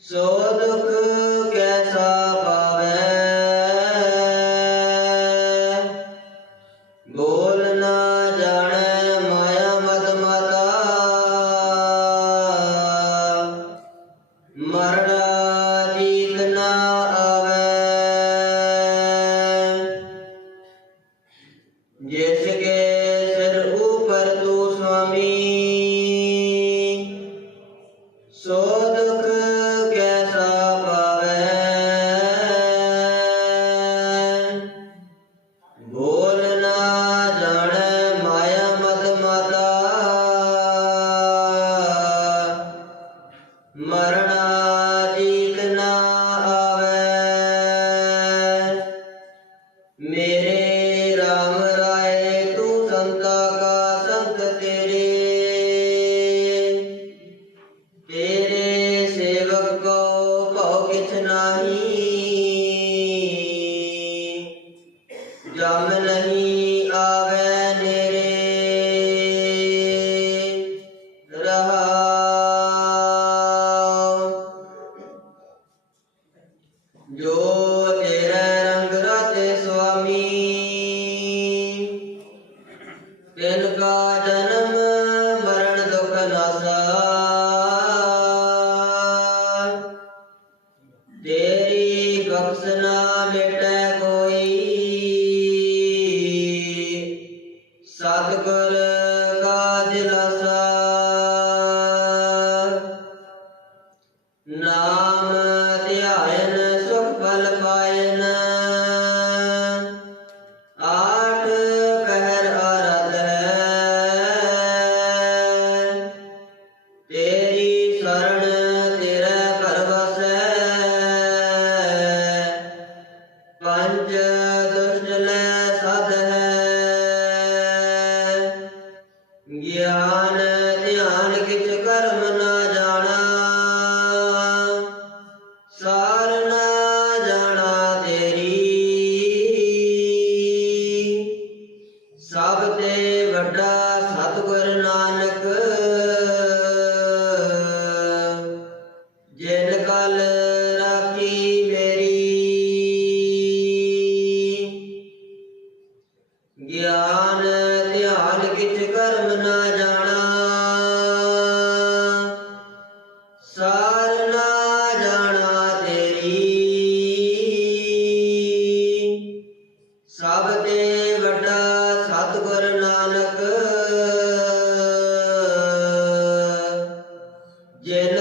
所有的歌 ਜਮ ਨਹੀਂ ਆਵੇ ਨੇਰੇ। ਰਹਾਉ ਜੋ ਤੇਰੇ ਰੰਗ ਰਾਤੇ ਸੁਆਮੀ ਤਿਲ ਕਾ ਜਨਮ ਮਰਨ ਦੁਖ ਨਾਸਾ ਤੇਰੀ ਬਖਸ਼ ਨਾ ਮਿਟੈ ਨਾਮ ਧਿਆਇਨ ਸੁਖ ਫਲ ਪਾਇਨ। ਆਠ ਪਹਿਰ ਆਰਤ ਹੈ। ਤੇਰੀ ਸਰਣ ਤੇਰੇ ਪਰਵਸੈ। ਪੰਜ ਦੁਸ਼ਟ ਲੈ ਸਦ ਹੈ। ਗਿਆਨ ਨਾਨਕ, ਜਿਨ ਕਲ ਰਾਖੀ ਮੇਰੀ। ਗਿਆਨ, ਧਿਆਨ ਕਿਛ ਕਰਮ ਨਾ ਜਾਣਾ। ਸਾਰ ਨਾ ਜਾਣਾ ਤੇਰੀ। ਸਭ llena